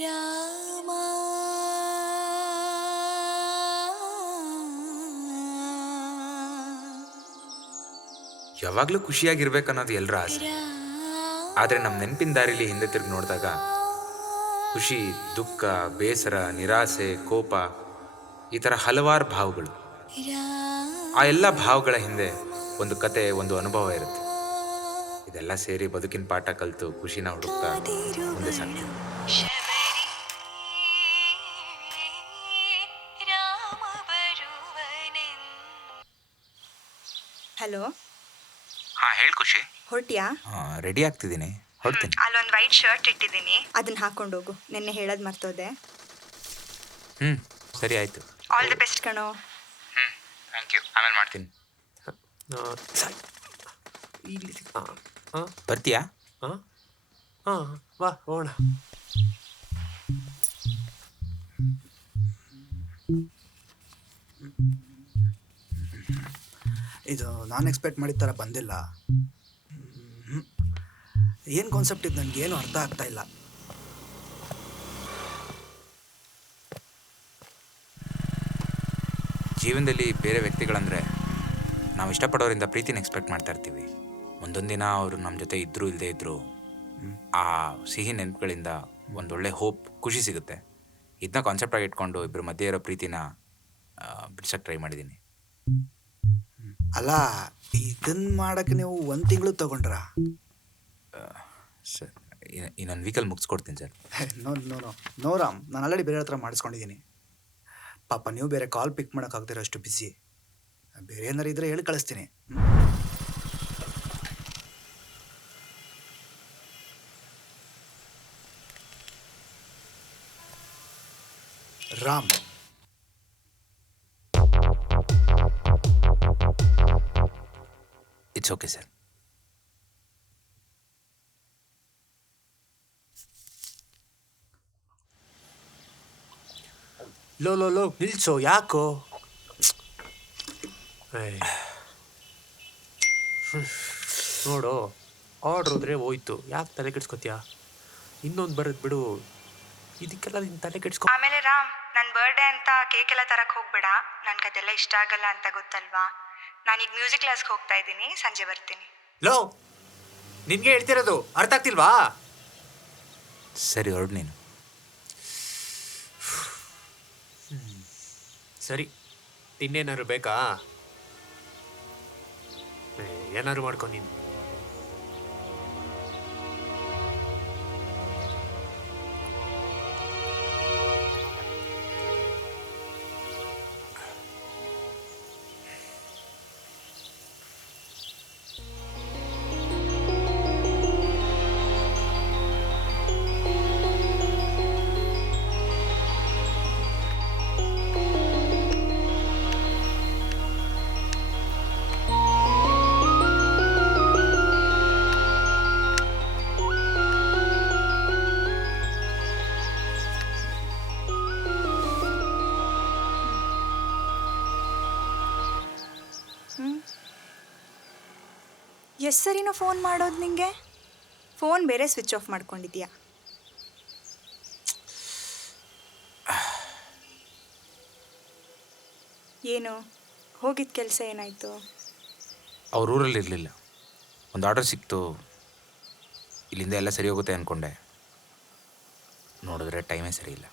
ರಾಮ ಯಾವಾಗಲೂ ಖುಷಿಯಾಗಿರ್ಬೇಕನ್ನೋದು ಎಲ್ಲರ ಆಸೆ. ಆದರೆ ನಮ್ಮ ನೆನಪಿನ ದಾರಿಲಿ ಹಿಂದೆ ತಿರುಗಿ ನೋಡಿದಾಗ ಖುಷಿ, ದುಃಖ, ಬೇಸರ, ನಿರಾಸೆ, ಕೋಪ ಈ ಥರ ಹಲವಾರು ಭಾವಗಳು. ಆ ಎಲ್ಲ ಭಾವಗಳ ಹಿಂದೆ ಒಂದು ಕತೆ, ಒಂದು ಅನುಭವ ಇರುತ್ತೆ. ಇದೆಲ್ಲ ಸೇರಿ ಬದುಕಿನ ಪಾಠ ಕಲಿತು ಖುಷಿನ ಹುಡುಕ್ತಾ ಮುಂದೆ ಸಾಗ್ತೀವಿ. ಹಲೋ, ಹಾಂ, ಹೇಳಿ ಖುಷಿ. ಹೊರಟಿಯಾ? ರೆಡಿ ಆಗ್ತಿದ್ದೀನಿ, ಹೊರಡ್ತೀನಿ. ಅಲ್ಲೊಂದು ವೈಟ್ ಶರ್ಟ್ ಇಟ್ಟಿದ್ದೀನಿ, ಅದನ್ನ ಹಾಕೊಂಡು ಹೋಗು. ನಿನ್ನೆ ಹೇಳೋದು ಮರ್ತೋದೆ. ಸರಿ ಆಯಿತು. ಆಲ್ ದಿ ಬೆಸ್ಟ್ ಕಣೋ. Thank you. ಆಮೇಲೆ ಮಾಡ್ತೀನಿ. ಇಲ್ಲಿ ಬರ್ತೀಯಾ? ವಾ ಹೋಣ. ಇದು ನಾನು ಎಕ್ಸ್ಪೆಕ್ಟ್ ಮಾಡಿದ ಥರ ಬಂದಿಲ್ಲ. ಏನು ಕಾನ್ಸೆಪ್ಟ್ ಇದು ನನಗೇನು ಅರ್ಥ ಆಗ್ತಾ ಇಲ್ಲ. ಜೀವನದಲ್ಲಿ ಬೇರೆ ವ್ಯಕ್ತಿಗಳಂದರೆ ನಾವು ಇಷ್ಟಪಡೋರಿಂದ ಪ್ರೀತಿನ ಎಕ್ಸ್ಪೆಕ್ಟ್ ಮಾಡ್ತಾ ಇರ್ತೀವಿ. ಒಂದೊಂದು ದಿನ ಅವರು ನಮ್ಮ ಜೊತೆ ಇದ್ದರೂ ಇಲ್ಲದೇ ಇದ್ದರೂ ಆ ಸಿಹಿ ನೆನಪುಗಳಿಂದ ಒಂದೊಳ್ಳೆ ಹೋಪ್, ಖುಷಿ ಸಿಗುತ್ತೆ. ಇದನ್ನ ಕಾನ್ಸೆಪ್ಟಾಗಿ ಇಟ್ಕೊಂಡು ಇಬ್ಬರ ಮಧ್ಯೆ ಇರೋ ಪ್ರೀತಿನ ಬಿಡ್ಸೋಕ್ಕೆ ಟ್ರೈ ಮಾಡಿದ್ದೀನಿ. ಅಲ್ಲ, ಇದನ್ನು ಮಾಡೋಕ್ಕೆ ನೀವು 1 ತಿಂಗಳು ತೊಗೊಂಡ್ರಾ? ಸರ್, ಇನ್ನೊಂದು ವೀಕಲ್ಲಿ ಮುಗಿಸ್ಕೊಡ್ತೀನಿ ಸರ್. ನೋ ರಾಮ್, ನಾನು ಆಲ್ರೆಡಿ ಬೇರೆ ಹತ್ರ ಮಾಡಿಸ್ಕೊಂಡಿದ್ದೀನಿ. ಪಾಪ ನೀವು ಬೇರೆ ಕಾಲ್ ಪಿಕ್ ಮಾಡೋಕ್ಕಾಗ್ದಿರೋ ಅಷ್ಟು ಬಿಸಿ. ಬೇರೆ ಏನಾರು ಇದ್ರೆ ಹೇಳಿ ಕಳಿಸ್ತೀನಿ. Ram, it's okay sir. ಲೋ ನಿಲ್ಸೋ, ಯಾಕೋ? ನೋಡು, ಆರ್ಡ್ರ್ ಹೋದ್ರೆ ಹೋಯ್ತು, ಯಾಕೆ ತಲೆ ಕೆಡ್ಸ್ಕೊತೀಯ? ಇನ್ನೊಂದು ಬರೋದು ಬಿಡು, ಇದಕ್ಕೆಲ್ಲ ನಿನ್ನ ತಲೆ ಕೆಡ್ಸ್ಕೊ. ಆಮೇಲೆ ರಾಮ್, ನನ್ನ ಬರ್ಡೇ ಅಂತ ಕೇಕ್ ಎಲ್ಲ ತರಕ್ಕೆ ಹೋಗ್ಬೇಡ. ನನಗೆ ಅದೆಲ್ಲ ಇಷ್ಟ ಆಗಲ್ಲ ಅಂತ ಗೊತ್ತಲ್ವಾ. ನಾನೀಗ ಮ್ಯೂಸಿಕ್ ಕ್ಲಾಸ್ಗೆ ಹೋಗ್ತಾ ಇದ್ದೀನಿ, ಸಂಜೆ ಬರ್ತೀನಿ. ಲೋ, ನಿನಗೆ ಹೇಳ್ತಿರೋದು ಅರ್ಥ ಆಗ್ತಿಲ್ವಾ? ಸರಿ, ಹೊರಡು ನೀನು. ಸರಿ, ತಿನ್ನೇನಾದ್ರು ಬೇಕಾ? ಏನಾದ್ರು ಮಾಡ್ಕೊ ನೀನು. ಎಷ್ಟು ಸರಿನೋ ಫೋನ್ ಮಾಡೋದು ನಿಂಗೆ? ಫೋನ್ ಬೇರೆ ಸ್ವಿಚ್ ಆಫ್ ಮಾಡ್ಕೊಂಡಿದ್ಯಾ? ಏನು ಹೋಗಿದ್ದ ಕೆಲಸ ಏನಾಯಿತು? ಅವ್ರ ಊರಲ್ಲಿ ಇರಲಿಲ್ಲ. ಒಂದು ಆರ್ಡರ್ ಸಿಕ್ತು, ಇಲ್ಲಿಂದ ಎಲ್ಲ ಸರಿ ಹೋಗುತ್ತೆ ಅಂದ್ಕೊಂಡೆ. ನೋಡಿದ್ರೆ ಟೈಮೇ ಸರಿ ಇಲ್ಲ.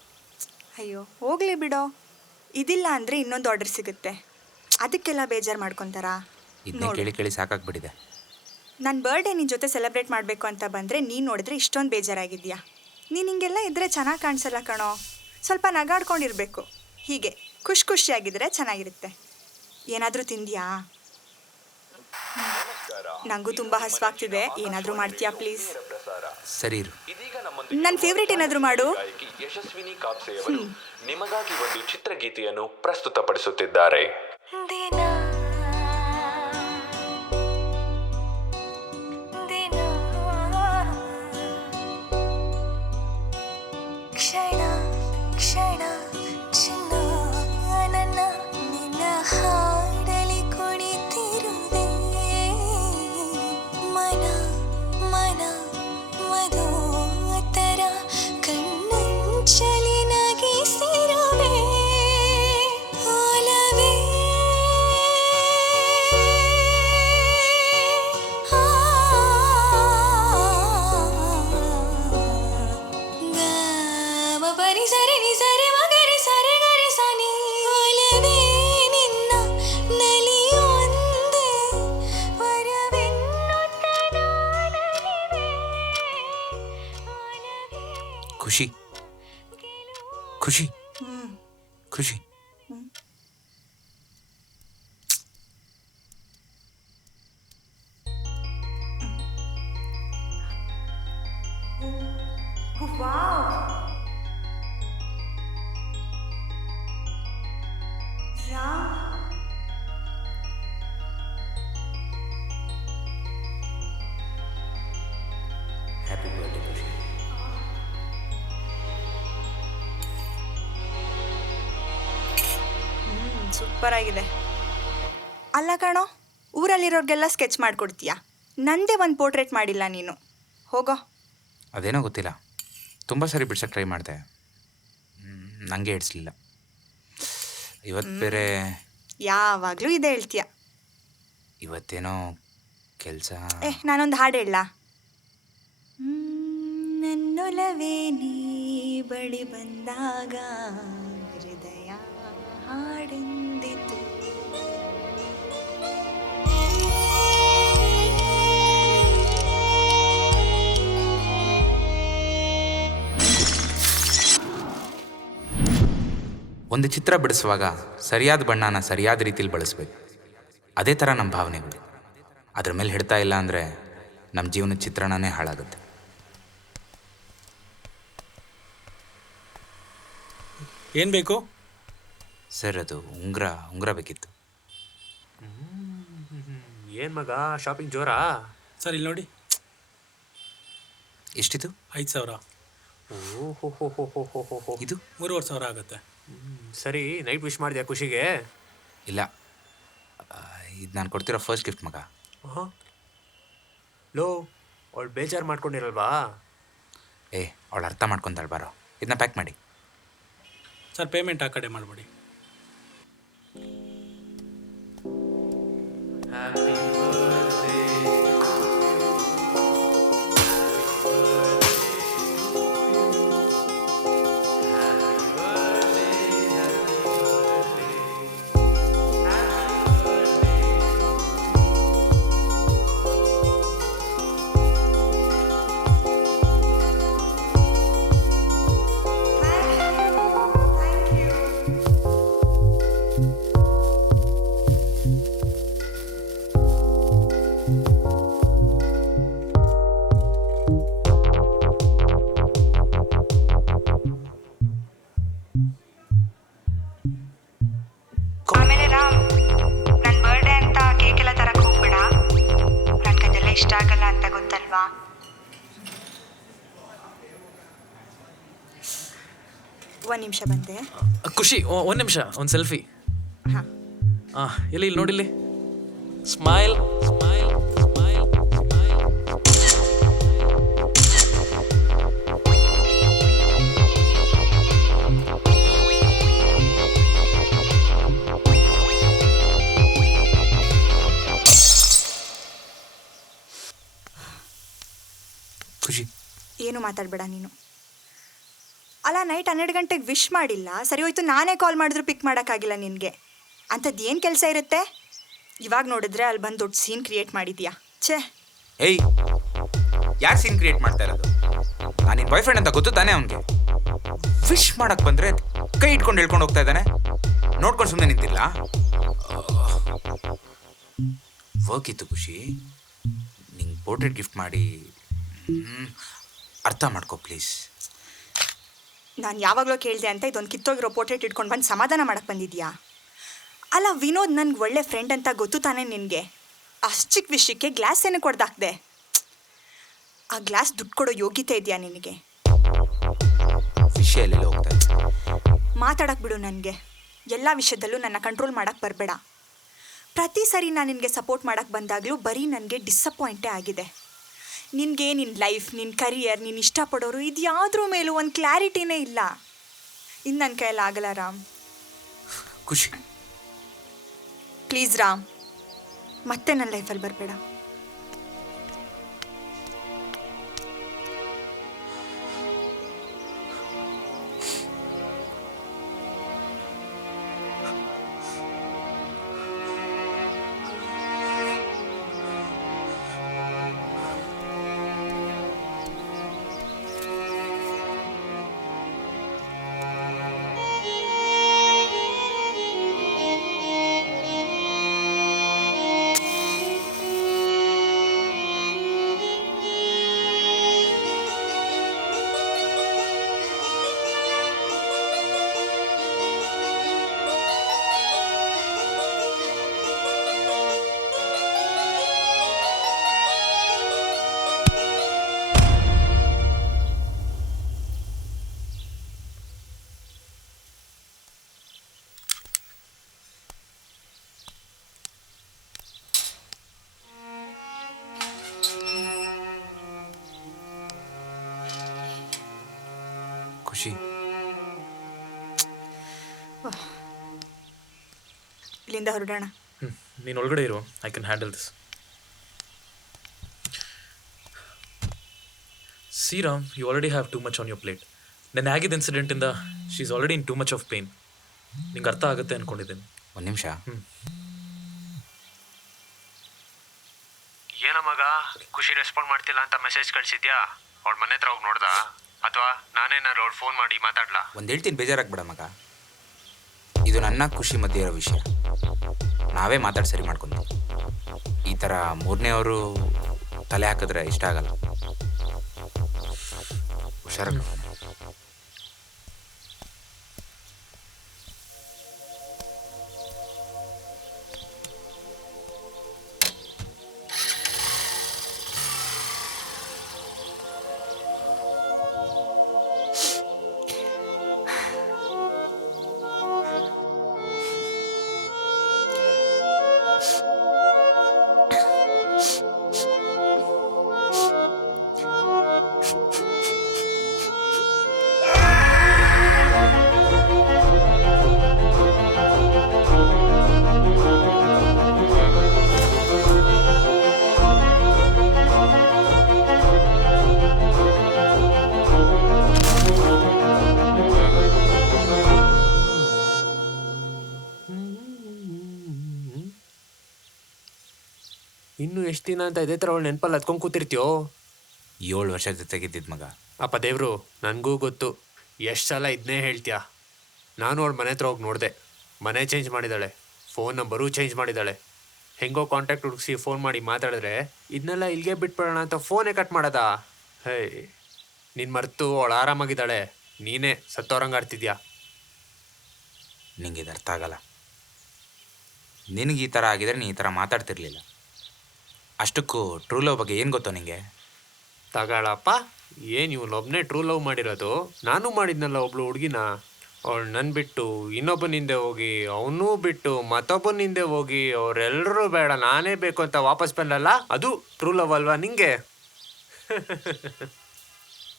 ಅಯ್ಯೋ, ಹೋಗಲಿ ಬಿಡೋ. ಇದಿಲ್ಲ ಅಂದರೆ ಇನ್ನೊಂದು ಆರ್ಡರ್ ಸಿಗುತ್ತೆ, ಅದಕ್ಕೆಲ್ಲ ಬೇಜಾರು ಮಾಡ್ಕೊತಾರಾ? ಇದನ್ನೇ ಕೇಳಿ ಕೇಳಿ ಸಾಕಾಗ್ಬಿಟ್ಟಿದೆ. ನನ್ನ ಬರ್ಡೇ ನಿನ್ನ ಜೊತೆ ಸೆಲೆಬ್ರೇಟ್ ಮಾಡಬೇಕು ಅಂತ ಬಂದರೆ ನೀನು ನೋಡಿದ್ರೆ ಇಷ್ಟೊಂದು ಬೇಜಾರಾಗಿದೆಯಾ? ನೀನು ಹಿಂಗೆಲ್ಲ ಇದ್ದರೆ ಚೆನ್ನಾಗಿ ಕಾಣಿಸಲ್ಲ ಕಣೋ. ಸ್ವಲ್ಪ ನಗಾಡ್ಕೊಂಡಿರಬೇಕು. ಹೀಗೆ ಖುಷಿಯಾಗಿದ್ದರೆ ಚೆನ್ನಾಗಿರುತ್ತೆ. ಏನಾದರೂ ತಿಂದ್ಯಾ? ನನಗೂ ತುಂಬ ಹಸುವಾಗ್ತಿದೆ, ಏನಾದರೂ ಮಾಡ್ತೀಯಾ ಪ್ಲೀಸ್? ಸರಿ ಇರು. ನನ್ನ ಫೇವ್ರೇಟ್ ಏನಾದರೂ ಮಾಡು. ಯಶಸ್ವಿನಿ ಕಾಪ್ಸೆಯವರು ನಿಮಗಾಗಿ ಒಂದು ಚಿತ್ರಗೀತೆಯನ್ನು ಪ್ರಸ್ತುತಪಡಿಸುತ್ತಿದ್ದಾರೆ. ಕ್ಷಣ ಕ್ಷಣ ಚಿನ್ನ ನನ್ನ ನಿನ್ನ ಹಾಡಲಿ ಕುಣಿತಿರುವೆ. ಮನ ಮನ ಮಧುತರ ಕಣ್ಣನ್ನು ಖುಷಿ ಖುಷಿ ಹ್ಞೂ ಖುಷಿ ಹ್ಯಾಪಿ ಬರ್ಡೇ ಖುಷಿ. ಸೂಪರ್ ಆಗಿದೆ. ಅಲ್ಲ ಕಣೋ, ಊರಲ್ಲಿರೋರಿಗೆಲ್ಲ ಸ್ಕೆಚ್ ಮಾಡಿಕೊಡ್ತೀಯಾ, ನಂದೇ ಒಂದು ಪೋರ್ಟ್ರೇಟ್ ಮಾಡಿಲ್ಲ ನೀನು. ಹೋಗೋ. ಅದೇನೋ ಗೊತ್ತಿಲ್ಲ, ತುಂಬ ಸರಿ ಬಿಡ್ಸೋಕ್ಕೆ ಟ್ರೈ ಮಾಡಿದೆ, ನನಗೆ ಹಿಡಿಸ್ಲಿಲ್ಲ. ಇವತ್ತು ಬೇರೆ ಯಾವಾಗಲೂ ಇದೇ ಹೇಳ್ತೀಯ. ಇವತ್ತೇನೋ ಕೆಲಸ. ನಾನೊಂದು ಹಾಡು ಹೇಳಲಾ? ನನ್ನೊಲವೇ ನೀ ಬಳಿ ಬಂದಾಗ ಹೃದಯ ಹಾಡೆಂದಿತು. ಒಂದು ಚಿತ್ರ ಬಿಡಿಸುವಾಗ ಸರಿಯಾದ ಬಣ್ಣನ ಸರಿಯಾದ ರೀತಿಲಿ ಬಳಸಬೇಕು. ಅದೇ ಥರ ನಮ್ಮ ಭಾವನೆಗಳು. ಅದ್ರ ಮೇಲೆ ಹಿಡ್ತಾ ಇಲ್ಲ ಅಂದರೆ ನಮ್ಮ ಜೀವನದ ಚಿತ್ರಣನೇ ಹಾಳಾಗುತ್ತೆ. ಏನು ಬೇಕು ಸರ್, ಅದು ಉಂಗುರ ಬೇಕಿತ್ತು. ಏನು ಮಗ, ಶಾಪಿಂಗ್ ಜೋರಾ? ಸರ್ ಇಲ್ಲಿ ನೋಡಿ, ಎಷ್ಟಿದು? 5,000. ಓಹೋ. ಇದು 3,500 ಆಗುತ್ತೆ. ಸರಿ, ನೈಟ್ ವಿಶ್ ಮಾಡಿದ್ಯಾ ಖುಷಿಗೆ? ಇಲ್ಲ, ಇದು ನಾನು ಕೊಡ್ತಿರೋ ಫಸ್ಟ್ ಗಿಫ್ಟ್ ಮಗ. ಹಾಂ, ಲೋ, ಅವಳು ಬೇಜಾರು ಮಾಡ್ಕೊಂಡಿರಲ್ವಾ? ಅವಳು ಅರ್ಥ ಮಾಡ್ಕೊತಾಳೆ. ಬಾರೋ, ಇದನ್ನ ಪ್ಯಾಕ್ ಮಾಡಿ. ಸರ್ ಪೇಮೆಂಟ್ ಆ ಕಡೆ ಮಾಡಿಬಿಡಿ. ಆಮೇಲೆ ರಾಮ್, ನನ್ನ ಬರ್ಡೇ ಅಂತ ಕೇಕ್ ಎಲ್ಲ ತರಕ್ಕೆ ಹೋಗ್ಬೇಡ. ನನಗೆ ಅದೆಲ್ಲ ಇಷ್ಟ ಆಗಲ್ಲ ಅಂತ ಗೊತ್ತಲ್ವಾ? ಒಂದು ನಿಮಿಷ ಬಂದೆ. ಖುಷಿ, ಒಂದು ನಿಮಿಷ, ಒಂದು ಸೆಲ್ಫಿ. ಹಾಂ, ಇಲ್ಲಿ ನೋಡಿಲ್ಲಿ. Smile smile smile smile. Khushi, ಏನು ಮಾತಾಡಬೇಡ ನೀನು. ಅಲ್ಲ, ನೈಟ್ 12 ಗಂಟೆಗೆ ವಿಶ್ ಮಾಡಿಲ್ಲ, ಸರಿ ಹೋಯ್ತು. ನಾನೇ ಕಾಲ್ ಮಾಡಿದ್ರು ಪಿಕ್ ಮಾಡೋಕ್ಕಾಗಿಲ್ಲ ನಿನಗೆ. ಅಂಥದ್ದು ಏನು ಕೆಲಸ ಇರುತ್ತೆ? ಇವಾಗ ನೋಡಿದ್ರೆ ಅಲ್ಲಿ ಬಂದು ದೊಡ್ಡ ಸೀನ್ ಕ್ರಿಯೇಟ್ ಮಾಡಿದ್ಯಾ. ಛೇ, ಯಾರು ಸೀನ್ ಕ್ರಿಯೇಟ್ ಮಾಡ್ತಾ ಇರೋದು? ನಾನು ನಿನ್ನ ಬಾಯ್ ಫ್ರೆಂಡ್ ಅಂತ ಗೊತ್ತು ತಾನೇ ಅವನಿಗೆ. ವಿಶ್ ಮಾಡಕ್ಕೆ ಬಂದರೆ ಕೈ ಇಟ್ಕೊಂಡು ಹೇಳ್ಕೊಂಡು ಹೋಗ್ತಾ ಇದ್ದಾನೆ. ನೋಡ್ಕೊಂಡು ಸುಮ್ಮನೆ ನಿಂತಿಲ್ಲ. ವರ್ಕ್ ಇತ್ತು ಖುಷಿ, ನಿಂಗೆ ಪೋರ್ಟ್ರೇಟ್ ಗಿಫ್ಟ್ ಮಾಡಿ. ಅರ್ಥ ಮಾಡ್ಕೊ ಪ್ಲೀಸ್. ನಾನು ಯಾವಾಗಲೂ ಕೇಳಿದೆ ಅಂತ ಇದೊಂದು ಕಿತ್ತೋಗಿರೋ ಪೋರ್ಟ್ರೇಟ್ ಇಟ್ಕೊಂಡು ಬಂದು ಸಮಾಧಾನ ಮಾಡಕ್ಕೆ ಬಂದಿದ್ಯಾ? ಅಲ್ಲ ವಿನೋದ್ ನನಗೆ ಒಳ್ಳೆ ಫ್ರೆಂಡ್ ಅಂತ ಗೊತ್ತು ತಾನೇ ನಿನಗೆ. ಅಷ್ಟು ಚಿಕ್ಕ ವಿಷಯಕ್ಕೆ ಗ್ಲಾಸ್ ಏನಕ್ಕೆ ಕೊಡ್ದಾಕ್ದೆ? ಆ ಗ್ಲಾಸ್ ದುಡ್ಡು ಕೊಡೋ ಯೋಗ್ಯತೆ ಇದೆಯಾ ನಿನಗೆ? ವಿಷಯ ಎಲ್ಲ ಹೋಗ್ತಾ ಇದೆ. ಮಾತಾಡಕ್ಕೆ ಬಿಡು. ನನಗೆ ಎಲ್ಲ ವಿಷಯದಲ್ಲೂ ನನ್ನ ಕಂಟ್ರೋಲ್ ಮಾಡೋಕ್ಕೆ ಬರಬೇಡ. ಪ್ರತಿ ಸರಿ ನಾನು ನಿನಗೆ ಸಪೋರ್ಟ್ ಮಾಡೋಕ್ಕೆ ಬಂದಾಗಲೂ ಬರೀ ನನಗೆ ಡಿಸಪಾಯಿಂಟೇ ಆಗಿದೆ. ನಿನಗೆ ನಿನ್ನ ಲೈಫ್, ನಿನ್ನ ಕರಿಯರ್, ನೀನು ಇಷ್ಟಪಡೋರು, ಇದು ಯಾವುದ್ರ ಮೇಲೂ ಒಂದು ಕ್ಲಾರಿಟಿನೇ ಇಲ್ಲ. ಇನ್ನು ನನ್ನ ಕೈಯಲ್ಲಿ ಆಗಲ್ಲ ರಾಮ್. ಖುಷಿ, ಪ್ಲೀಸ್ ರಾಮ್, ಮತ್ತೆ ನನ್ನ ಲೈಫಲ್ಲಿ ಬರಬೇಡ. ಖುಷಿ, ಇಲ್ಲಿಂದ ಹೊರಡೋಣ. ನೀನು ಒಳಗಡೆ ಇರು, I can handle this. See Ram, you already have too much on your plate. ನೆನ್ನೆ ಆಗಿದ್ದ ಇನ್ಸಿಡೆಂಟಿಂದ she is already in too much of pain. ನಿಂಗೆ ಅರ್ಥ ಆಗುತ್ತೆ ಅಂದ್ಕೊಂಡಿದ್ದೀನಿ. ಒಂದು ನಿಮಿಷ. ಏನ ಮಗ ಖುಷಿ ರೆಸ್ಪಾಂಡ್ ಮಾಡ್ತಿಲ್ಲ ಅಂತ ಮೆಸೇಜ್ ಕಳ್ಸಿದ್ಯಾ? ಅವಳ ಮನೆ ಹತ್ರ ಹೋಗಿ ನೋಡ್ದಾ ಅಥವಾ ನಾನೇನಾರು ಅವ್ಳು ಫೋನ್ ಮಾಡಿ ಮಾತಾಡ್ಲಾ? ಒಂದು ಹೇಳ್ತೀನಿ, ಬೇಜಾರಾಗ್ಬೇಡ ಮಗ. ಇದು ನನ್ನ ಖುಷಿ ಮಧ್ಯೆ ಇರೋ ವಿಷಯ. ನಾವೇ ಮಾತಾಡಿ ಸರಿ ಮಾಡ್ಕೊಂತೀವಿ. ಈ ಥರ ಮೂರನೇವರು ತಲೆ ಹಾಕಿದ್ರೆ ಇಷ್ಟ ಆಗಲ್ಲ. ಹುಷಾರಾಗಿ. ಇನ್ನು ಎಷ್ಟು ದಿನ ಅಂತ ಇದೇ ಥರ ಅವಳು ನೆನಪಲ್ಲಿ ಹತ್ಕೊಂಡು ಕೂತಿರ್ತೀಯೋ? 7 ವರ್ಷ ಜೊತೆಗಿದ್ದಿದ್ದು ಮಗ. ಅಪ್ಪ ದೇವರು, ನನಗೂ ಗೊತ್ತು ಎಷ್ಟು ಸಲ ಇದನ್ನೇ ಹೇಳ್ತೀಯ. ನಾನು ಅವಳ ಮನೆ ಹತ್ರ ಹೋಗಿ ನೋಡಿದೆ. ಮನೆ ಚೇಂಜ್ ಮಾಡಿದ್ದಾಳೆ, ಫೋನ್ ನಂಬರೂ ಚೇಂಜ್ ಮಾಡಿದ್ದಾಳೆ. ಹೆಂಗೋ ಕಾಂಟ್ಯಾಕ್ಟ್ ಹುಡುಗಿಸಿ ಫೋನ್ ಮಾಡಿ ಮಾತಾಡಿದ್ರೆ ಇದನ್ನೆಲ್ಲ ಇಲ್ಲಿಗೆ ಬಿಟ್ಬಿಡೋಣ ಅಂತ ಫೋನೇ ಕಟ್ ಮಾಡೋದಾ? ಹೇ, ನೀನು ಮರೆತು ಅವಳು ಆರಾಮಾಗಿದ್ದಾಳೆ, ನೀನೇ ಸತ್ತೋರಂಗೆ ಆಡ್ತಿದ್ಯಾ. ನಿಂಗೆ ಇದು ಅರ್ಥ ಆಗಲ್ಲ. ನಿನಗೆ ಈ ಥರ ಆಗಿದ್ರೆ ನೀ ಈ ಥರ ಮಾತಾಡ್ತಿರ್ಲಿಲ್ಲ. ಅಷ್ಟಕ್ಕೂ ಟ್ರೂ ಲವ್ ಬಗ್ಗೆ ಏನು ಗೊತ್ತೋ ನಿಂಗೆ? ತಗೊಳಪ್ಪ, ಏನು ಇವನೊಬ್ಬನೇ ಟ್ರೂ ಲವ್ ಮಾಡಿರೋದು? ನಾನು ಮಾಡಿದ್ನಲ್ಲ ಒಬ್ಳು ಹುಡುಗಿನ. ಅವಳು ನನ್ನ ಬಿಟ್ಟು ಇನ್ನೊಬ್ಬನ ಹಿಂದೆ ಹೋಗಿ, ಅವನೂ ಬಿಟ್ಟು ಮತ್ತೊಬ್ಬನ ಹಿಂದೆ ಹೋಗಿ, ಅವರೆಲ್ಲರೂ ಬೇಡ ನಾನೇ ಬೇಕು ಅಂತ ವಾಪಸ್ ಬಂದಲ್ಲ, ಅದು ಟ್ರೂ ಲವ್ ಅಲ್ವಾ ನಿಂಗೆ?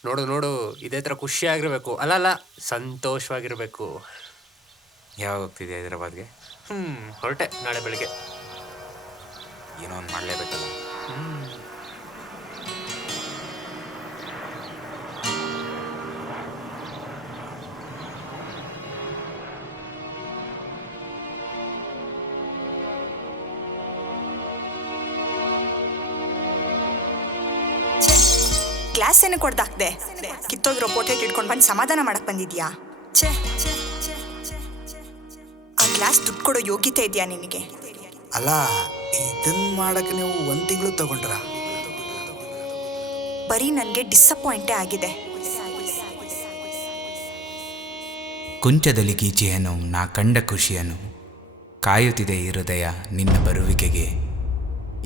ನೋಡು ನೋಡು, ಇದೇ ಥರ ಖುಷಿಯಾಗಿರ್ಬೇಕು. ಅಲ್ಲ, ಸಂತೋಷವಾಗಿರ್ಬೇಕು. ಯಾವಾಗ ಹೋಗ್ತಿದ್ಯಾ ಹೈದರಾಬಾದ್ಗೆ? ಹೊರಟೆ ನಾಳೆ ಬೆಳಿಗ್ಗೆ. ಏನೋ ಒಂದು ಮಾಡಲೇಬೇಕಲ್ಲ. ಗ್ಲಾಸ್ ಏನಕ್ಕೆ ಕೊಡ್ದಾಕ್ದೆ? ಕಿತ್ತೋಗಿರೋ ಪೋಟೆಟ್ ಇಟ್ಕೊಂಡು ಬಂದು ಸಮಾಧಾನ ಮಾಡಕ್ ಬಂದಿದ್ಯಾ? ಆ ಗ್ಲಾಸ್ ದುಡ್ಡು ಕೊಡೋ ಯೋಗ್ಯತೆ ಇದೆಯಾ ನಿನಗೆ? ಅಲ್ಲ, ಇದನ್ನ ಮಾಡಕ್ಕೆ ನೀವು 1 ತಿಂಗಳು ತಗೊಂಡ್ರ? ಬರೀ ನನಗೆ ಡಿಸಪಾಯಿಂಟೇ ಆಗಿದೆ. ಕುಂಚದಲ್ಲಿ ಗೀಚೆಯನ್ನು ನಾ ಕಂಡ ಖುಷಿಯನ್ನು ಕಾಯುತ್ತಿದೆ ಈ ಹೃದಯ ನಿನ್ನ ಬರುವಿಕೆಗೆ.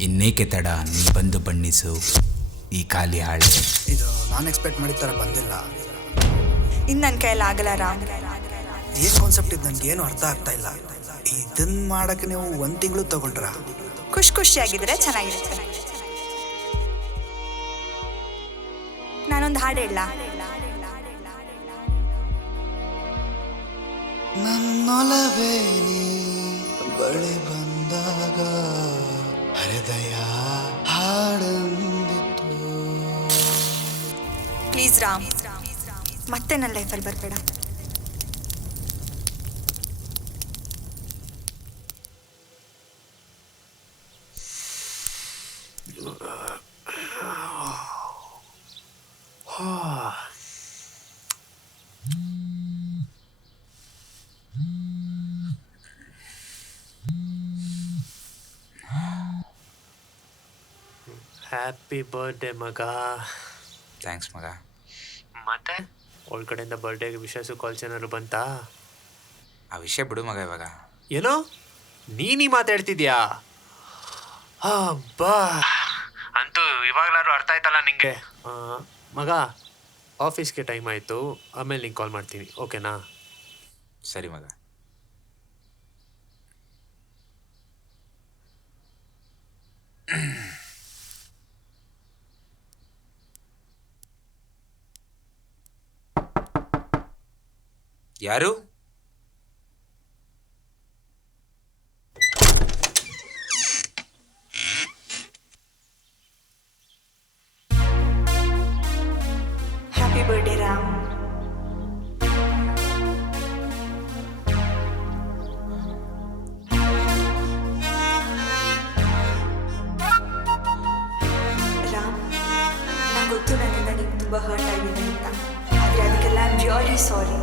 ಇನ್ನೇಕೆ ತಡ, ನೀ ಬಂದು ಬಣ್ಣಿಸು ಈ ಖಾಲಿ ಹಾಳೆ. ಇದು ನಾನು ಎಕ್ಸ್ಪೆಕ್ಟ್ ಮಾಡಿದ ಥರ ಬಂದಿಲ್ಲ. ಇನ್ನು ನನ್ನ ಕೈಯಲ್ಲಿ ಆಗಲ್ಲ ರಾಮ್. ಏನು ಕಾನ್ಸೆಪ್ಟ್ ಇದು ನನಗೇನು ಅರ್ಥ ಆಗ್ತಾ ಇಲ್ಲ. ಇದನ್ನ ಮಾಡಕ್ಕೆ ನೀವು 1 ತಿಂಗಳು ತಗೊಂಡ್ರ? ಖುಷಿಯಾಗಿದ್ರೆ ಚೆನ್ನಾಗಿರುತ್ತೆ. ನಾನೊಂದು ಹಾಡು ಹೇಳ. ನನ್ನೊಲವೇ ನೀ ಬಳಿ ಬಂದಾಗ ಹೃದಯ ಹಾಡಂದಿತ್ತು. ಪ್ಲೀಸ್ ರಾಮ್, ಮತ್ತೆ ನನ್ನ ಲೈಫಲ್ಲಿ ಬರಬೇಡ. ಹ್ಯಾಪಿ ಬರ್ಡೇ ಮಗ. ಥ್ಯಾಂಕ್ಸ್ ಮಗ. ಮತ್ತೆ ಅವಳ ಕಡೆಯಿಂದ ಬರ್ಡೇಗೆ ವಿಶೇಷ ಕಾಲ್ಸ್ ಏನಾದ್ರು ಬಂತಾ? ಆ ವಿಷಯ ಬಿಡು ಮಗ ಇವಾಗ. ಏನೋ ನೀನೀ ಮಾತಾಡ್ತಿದ್ಯಾ? ಬಾ ಅಂತೂ ಇವಾಗಲಾದ್ರು ಅರ್ಥ ಆಯ್ತಲ್ಲ ನಿಂಗೆ. ಮಗ, ಆಫೀಸ್ಗೆ ಟೈಮ್ ಆಯಿತು, ಆಮೇಲೆ ನಿಂಗೆ ಕಾಲ್ ಮಾಡ್ತೀನಿ, ಓಕೆನಾ? ಸರಿ ಮಗ. ಯಾರು? Happy birthday Ram. ರಾಮ್, ನಂಗೆ ಗೊತ್ತು ನನ್ನಿಂದ ನಿಮ್ಗೆ ತುಂಬ ಹರ್ಟ್ ಆಗಿದೆ ಅಂತ. ಆದರೆ ಅದಕ್ಕೆಲ್ಲ ಐ ಆಮ್ ರಿಯಲಿ ಸಾರಿ.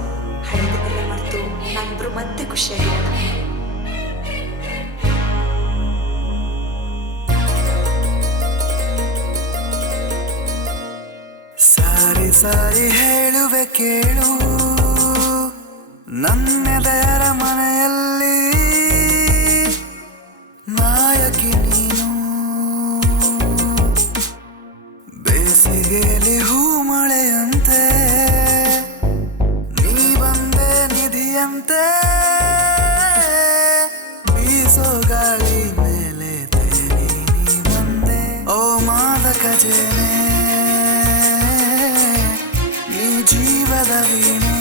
ಹಳೆದನ್ನೆಲ್ಲ ಮರೆತು ನಾವಿಬ್ಬರು ಮತ್ತೆ ಖುಷಿಯಾಗಿರೋಣ. ಸಾರಿ ಸಾರಿ ಹೇಳುವೆ ಕೇಳು, ನನ್ನೆದೆಯರ ಮನೆಯಲ್ಲಿ ನಾಯಕಿ ನೀನು. ಬೇಸಿಗೆಯಲ್ಲಿ ಹೂ ಮಳೆಯಂತೆ ನೀ ಬಂದೆ ನಿಧಿಯಂತೆ. ಬೀಸೋ ಗಾಳಿ ಮೇಲೆ ತೇಲಿ ನೀ ಬಂದೆ. ಓ ಮಾದಕ ಜೇನೆ, ನೀ ಜೀವದ ವೀಣೆ.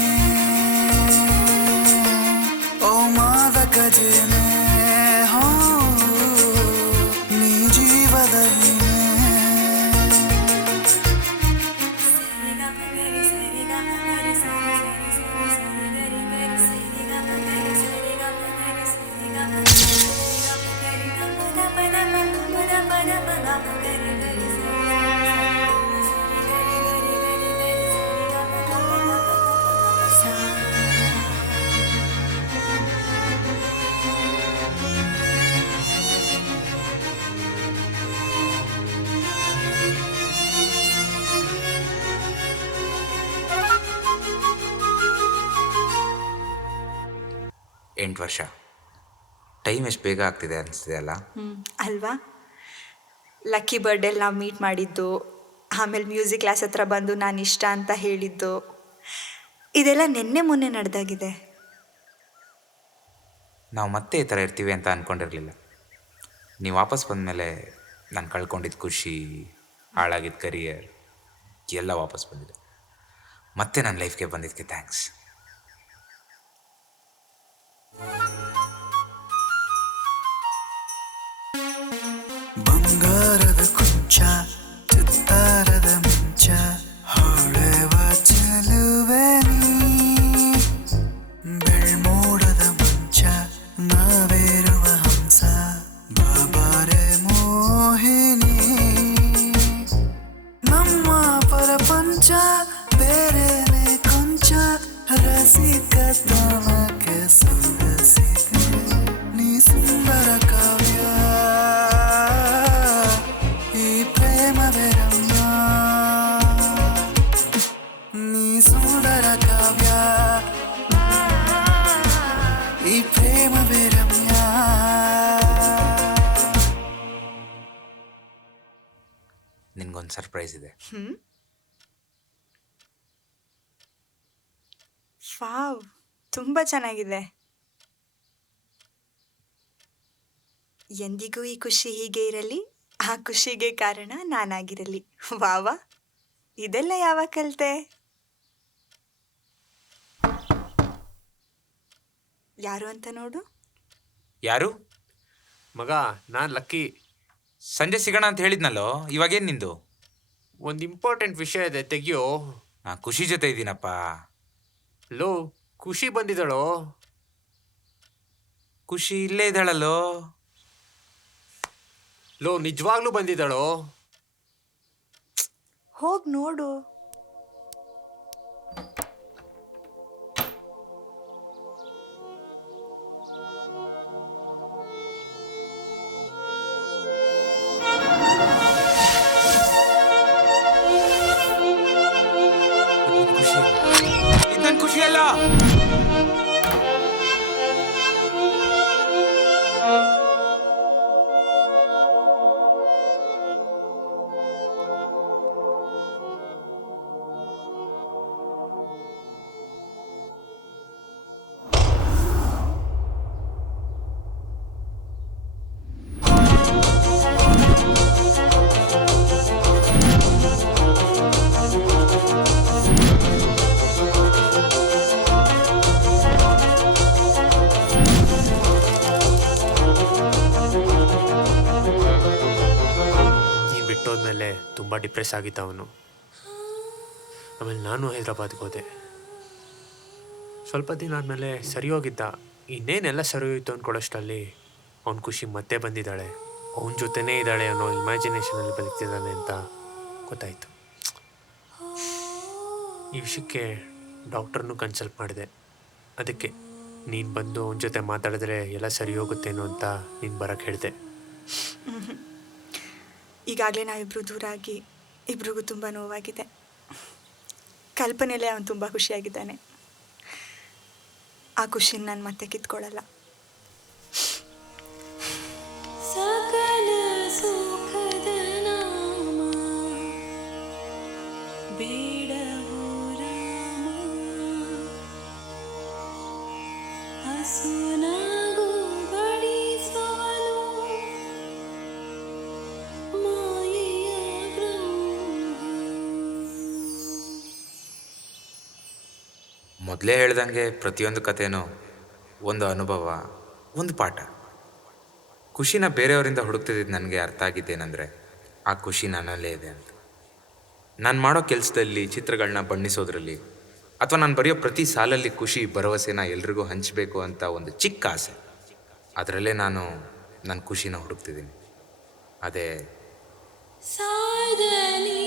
ಓ ಮಾದಕ ಜೇನೆ, ಹೋ ನೀ ಜೀವದ ವೀಣೆ. ಎಂಟು ವರ್ಷ ಟೈಮ್ ಎಷ್ಟು ಬೇಗ ಆಗ್ತಿದೆ ಅನಿಸ್ತಿದೆ ಅಲ್ಲ? ಅಲ್ವಾ? ಲಕ್ಕಿ ಬರ್ಡೇಲಿ ನಾವು ಮೀಟ್ ಮಾಡಿದ್ದು, ಆಮೇಲೆ ಮ್ಯೂಸಿಕ್ ಕ್ಲಾಸ್ ಹತ್ರ ಬಂದು ನಾನು ಇಷ್ಟ ಅಂತ ಹೇಳಿದ್ದು, ಇದೆಲ್ಲ ನಿನ್ನೆ ಮೊನ್ನೆ ನಡೆದಾಗಿದೆ. ನಾವು ಮತ್ತೆ ಈ ಥರ ಇರ್ತೀವಿ ಅಂತ ಅಂದ್ಕೊಂಡಿರಲಿಲ್ಲ. ನೀವು ವಾಪಸ್ ಬಂದಮೇಲೆ ನಾನು ಕಳ್ಕೊಂಡಿದ್ದ ಖುಷಿ, ಹಾಳಾಗಿದ್ದ ಕರಿಯರ್ ಎಲ್ಲ ವಾಪಸ್ ಬಂದಿದೆ. ಮತ್ತೆ ನನ್ನ ಲೈಫ್ಗೆ ಬಂದಿದ್ದಕ್ಕೆ ಥ್ಯಾಂಕ್ಸ್. ಬಂಗಾರದ ಕುಂಚ, ಚಿತ್ತಾರದ ಮುಂಚ, ಹೊಳೆವ ಚೆಲುವೆ ನೀ. ಬೆಳ್ಮೋಡದ ಮಂಚ, ನಾವೇರುವ ಹಂಸ, ಬಾಬಾರೆ ಮೋಹಿನಿ. ನಮ್ಮ ಪರಪಂಚ ಬೇರೆನೆ ಕೊಂಚ, ರಸಿಕತನಕ್ಕೆ ಸೊಗಸಿದೆ ನೀ ಸುಂದರ ಕಾವ್ಯ. ಈ ಪ್ರೇಮವೇ ರಮ್ಯ, ನೀ ಸುಂದರ ಕಾವ್ಯ. ಈ ಪ್ರೇಮವೇ ರಮ್ಯ. ನಿನ್ಗೊಂದು ಸರ್ಪ್ರೈಸ್ ಇದೆ. ವಾವ್, ತುಂಬ ಚೆನ್ನಾಗಿದೆ. ಎಂದಿಗೂ ಈ ಖುಷಿ ಹೀಗೆ ಇರಲಿ, ಆ ಖುಷಿಗೆ ಕಾರಣ ನಾನಾಗಿರಲಿ. ವಾವ, ಇದೆಲ್ಲ ಯಾವಾಗ ಕಲಿತೆ? ಯಾರು ಅಂತ ನೋಡು. ಯಾರು? ಮಗ, ನಾನು ಲಕ್ಕಿ. ಸಂಜೆ ಸಿಗೋಣ ಅಂತ ಹೇಳಿದ್ನಲ್ಲೋ, ಇವಾಗೇನು ನಿಂದು? ಒಂದು ಇಂಪಾರ್ಟೆಂಟ್ ವಿಷಯ ಇದೆ, ತೆಗಿಯೋ. ನಾ ಖುಷಿ ಜೊತೆ ಇದ್ದೀನಪ್ಪ. ಲೋ, ಖುಷಿ ಬಂದಿದ್ದಾಳೋ. ಖುಷಿ ಇಲ್ಲೇ ಇದ್ದಾಳಲ್ಲೋ. ಲೋ, ನಿಜವಾಗ್ಲೂ ಬಂದಿದ್ದಾಳೋ. ಹೋಗಿ ನೋಡು. ಇದು ನನ್ನ ಖುಷಿ ಅಲ್ಲ. ಡಿಪ್ರೆಸ್ ಆಗಿದ್ದ ಅವನು. ಆಮೇಲೆ ನಾನು ಹೈದ್ರಾಬಾದ್ಗೆ ಹೋದೆ. ಸ್ವಲ್ಪ ದಿನ ಆದಮೇಲೆ ಸರಿ ಹೋಗಿದ್ದ. ಇನ್ನೇನೆಲ್ಲ ಸರಿ ಹೋಯಿತು ಅಂದ್ಕೊಳ್ಳೋಷ್ಟರಲ್ಲಿ ಅವ್ನ ಖುಷಿ ಮತ್ತೆ ಬಂದಿದ್ದಾಳೆ, ಅವನ ಜೊತೆನೇ ಇದ್ದಾಳೆ ಅನ್ನೋ ಇಮ್ಯಾಜಿನೇಷನಲ್ಲಿ ಬದುಕ್ತಿದ್ದಾನೆ ಅಂತ ಗೊತ್ತಾಯಿತು. ಈ ವಿಷಯಕ್ಕೆ ಡಾಕ್ಟ್ರನ್ನೂ ಕನ್ಸಲ್ಟ್ ಮಾಡಿದೆ. ಅದಕ್ಕೆ ನೀನು ಬಂದು ಅವನ ಜೊತೆ ಮಾತಾಡಿದ್ರೆ ಎಲ್ಲ ಸರಿ ಹೋಗುತ್ತೇನೋ ಅಂತ ನೀನು ಬರೋಕ್ಕೆ ಹೇಳಿದೆ. ಈಗಾಗಲೇ ನಾವಿಬ್ಬರು ದೂರ ಆಗಿ ಇಬ್ರಿಗೂ ತುಂಬ ನೋವಾಗಿದೆ. ಕಲ್ಪನೆಯಲ್ಲೇ ಅವನು ತುಂಬ ಖುಷಿಯಾಗಿದ್ದಾನೆ. ಆ ಖುಷಿನ ನಾನು ಮತ್ತೆ ಕಿತ್ಕೊಳ್ಳಲ್ಲ. ಸಕಲ ಸುಖದ ನಾಮ ಬೇಡವೋ ರಾಮ ಹಸುನಾಗು ಬಡಿಸೋನು ಮಾಯೆಯ ಬ್ರಹ್ಮ. ಮೊದಲೇ ಹೇಳ್ದಂಗೆ ಪ್ರತಿಯೊಂದು ಕಥೆನೂ ಒಂದು ಅನುಭವ, ಒಂದು ಪಾಠ. ಖುಷಿನ ಬೇರೆಯವರಿಂದ ಹುಡುಕ್ತಿದ್ದು ನನಗೆ ಅರ್ಥ ಆಗಿದ್ದೇನೆಂದರೆ ಆ ಖುಷಿ ನನ್ನಲ್ಲೇ ಇದೆ ಅಂತ. ನಾನು ಮಾಡೋ ಕೆಲಸದಲ್ಲಿ, ಚಿತ್ರಗಳನ್ನ ಬಣ್ಣಿಸೋದ್ರಲ್ಲಿ, ಅಥವಾ ನಾನು ಬರೆಯೋ ಪ್ರತಿ ಸಾಲಲ್ಲಿ ಖುಷಿ, ಭರವಸೆನ ಎಲ್ರಿಗೂ ಹಂಚಬೇಕು ಅಂತ ಒಂದು ಚಿಕ್ಕ ಆಸೆ. ಅದರಲ್ಲೇ ನಾನು ನನ್ನ ಖುಷಿನ ಹುಡುಕ್ತಿದ್ದೀನಿ. ಅದೇ ಸಾಧನೆ